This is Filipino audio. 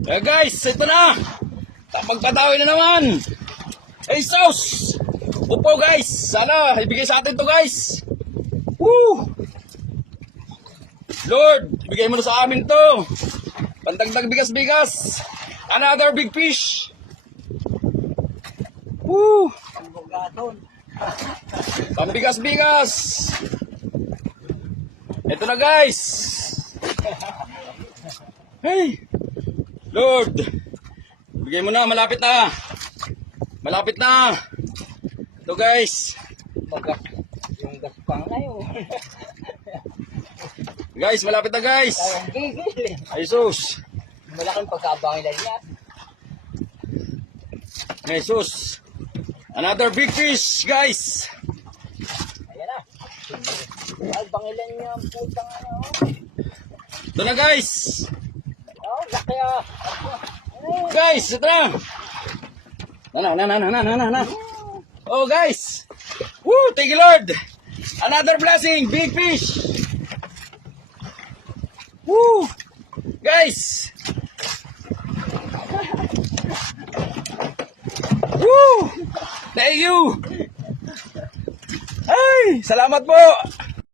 Guys, ito na. Pagpatawi na naman. Hey, sauce. Upo guys. Sana ibigay sa atin to guys. Woo! Lord, bigay mo na sa amin to. Pandagdag bigas-bigas. Another big fish. Woo! Pambigas-bigas. Ito na guys. Hey, Lord, bigay mo na, malapit na. Malapit na. Ito guys. Yung gaspang na yun. Guys, malapit na guys. Ang gigil. Ay sus. Malaking pagkabangilan niya. Ay sus. Another big fish guys. Ayan na. Ay, bangilan niya ang putang ano. Ito na guys. Oh, laki ah. Guys, ito na. Na. Oh guys. Woo, thank you Lord. Another blessing, big fish. Woo. Guys. Woo. Thank you. Ay, salamat po.